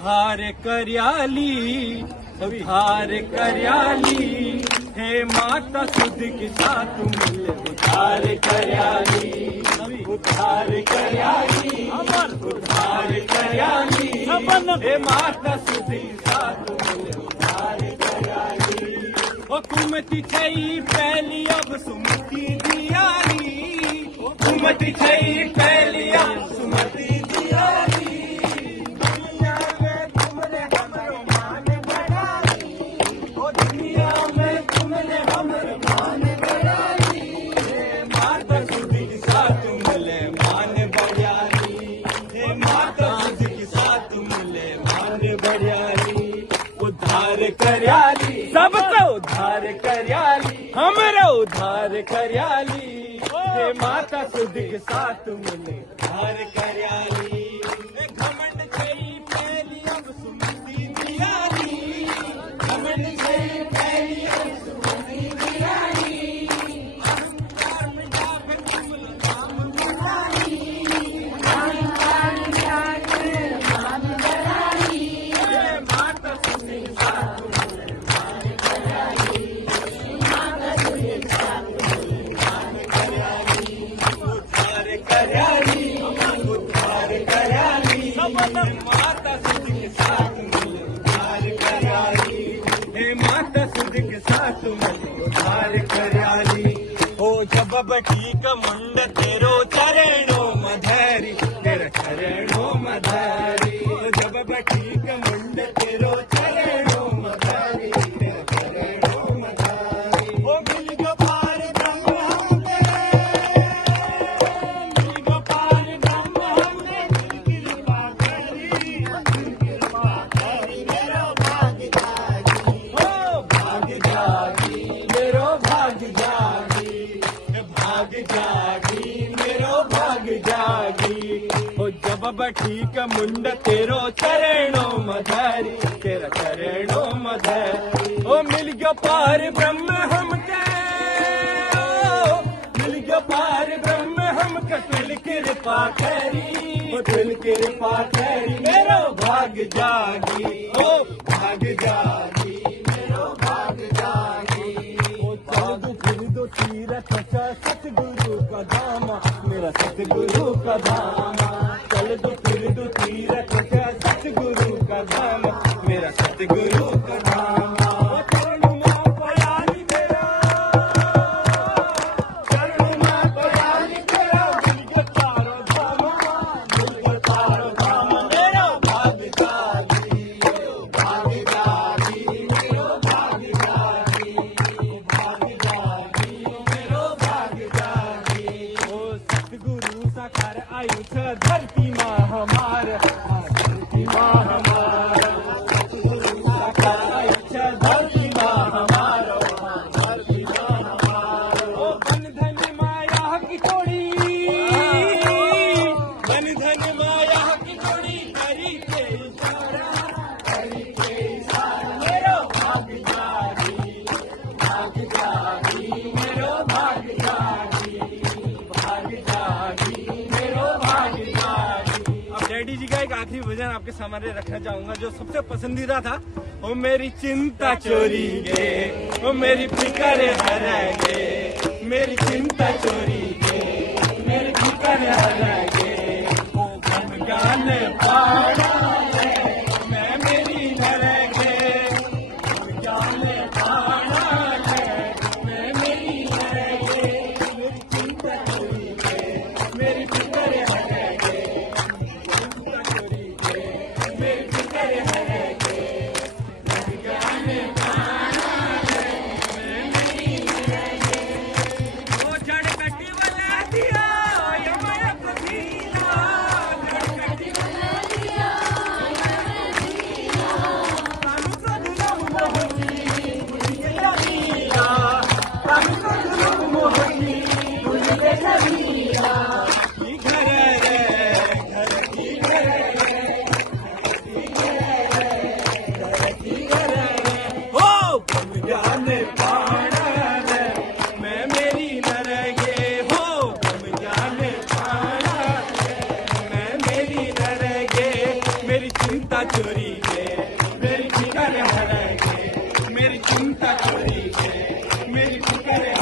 उद्धार कर्याली, उद्धार कर्याली, हे माता सुध की साथ मिल उद्धार कर्याली, उद्धार कर्याली, अमर उद्धार कर्याली, हे माता सुध की साथ मिल उद्धार कर्याली। ओ कुमति छई पहली अब सुमति दियाली, कुमति छई पहली अब सुमति दियाली, दुनिया में तुमने हमरो मान बढ़ाई, ओ दुनिया में तुमने हमरो मान बढ़ाई, हे माता सुध की साथ मिले मान बढ़ाई, हे माता सुध की साथ मिले मान बढ़ाई, उद्धार कर्याली, सबको उद्धार कर्याली, हमारा उद्धार कर्याली, हे माता सुध के साथ मिले उद्धार कर्याली। घमंड छई पहली अब सुमति दियाली, घमंड छई पहली अब सुमति दियाली, अहंकार में जाके कमल नाम बढ़ाई, अहंकार में जाके नाम बढ़ाई, हे माता सुध के साथ मिले उद्धार कर्याली, माता सुध के साथ मिले उद्धार कर्याली, उद्धार कर्याली, उद्धार कर्याली, माता सुध के साथ मिले उद्धार कर्याली, हे माता सुध के साथ मिले उद्धार कर्याली। हो जब बटी का मुंड तेरो चरणों मधारी, तेरा चरणों मधारी, जब बटी का मुंड तेरो चरणों मधारी, तेरा चरणों मधारी, ओ मिल गोपाल ब्रह्म हम तेरे, मिल गोपाल ब्रह्म हमने दिल कृपा करी, मेरो भाग्य जागी, ओ भाग्य जागी, मेरो भाग्य जागी, भाग्य जागी, मेरो भाग्य जागी, ओ जब बठी का मुंड तेरो चरणों मधारी, तेरा चरणों मधारी, ओ मिल गयो पार ब्रह्म हमके, ओ मिल गयो पार ब्रह्म हमके, तुल कृपा करी, ओ तुल कृपा करी, मेरो भाग्य जागी, ओ भाग्य जागी, मेरो भाग्य जागी, ओ चल दो फिर दो तीरथ का सतगुरु का धामा, मेरा सतगुरु का धामा, चल दो फिर दो तीरथ का सतगुरु का धामा, मेरा सतगुरु का धामा, चरणों में पयाली तेरा, चरणों में पयाली तेरा, मिल गया तारो धामा, मिल गया तारो धामा, मेरा भाग्य जागी, भाग्य जागी, मेरो भाग्य जागी, भाग्य जागी, मेरो भाग्य जागी, ओ सतगुरु साकार आयु छ धरती माँ हमार, धरती माँ हमार, सतगुरु साकार आयु छ धरती माँ हमार, धरती माँ हमार, ओ बंधन माया की तोड़ी, बंधन माया की तोड़ी, करी के इशारा, करी के इशारा, मेरो भाग्य जागी, भाग्य जागी, मेरो भाग्य जागी, भाग्य जागी, मेरो भाग्य जागी। अब डैडी जी का एक आखिरी भजन आपके सामने रखना चाहूंगा जो सबसे पसंदीदा था। ओ मेरी चिंता चोरी गे, ओ मेरी फिकर हरागे, मेरी चिंता चोरी गे, मेरी फिकर हरागे, ओ गम गान पाड़ा है, मैं मेरी नरगे, जान पाड़ा है, मैं मेरी नरगे, मेरी चिंता चोरी गे, मेरी फिकर हरागे, चिंता चोरी गे, मेरी फिकर हरागे, गान पाड़ा है, मैं मेरी नरगे, ओ जड़ कटी वाला दिया, यमय पथीला, जड़ कटी वाला दिया, तानु सदुलम मोहनी, भूलिए नबीला, तानु सदुलम मोहनी, भूलिए नबीला, की घर रे, घर की घर रे, की घर रे, छोड़ी के मेरी फिक्र हर के मेरी चिंता छोड़ी के मेरी फिक्र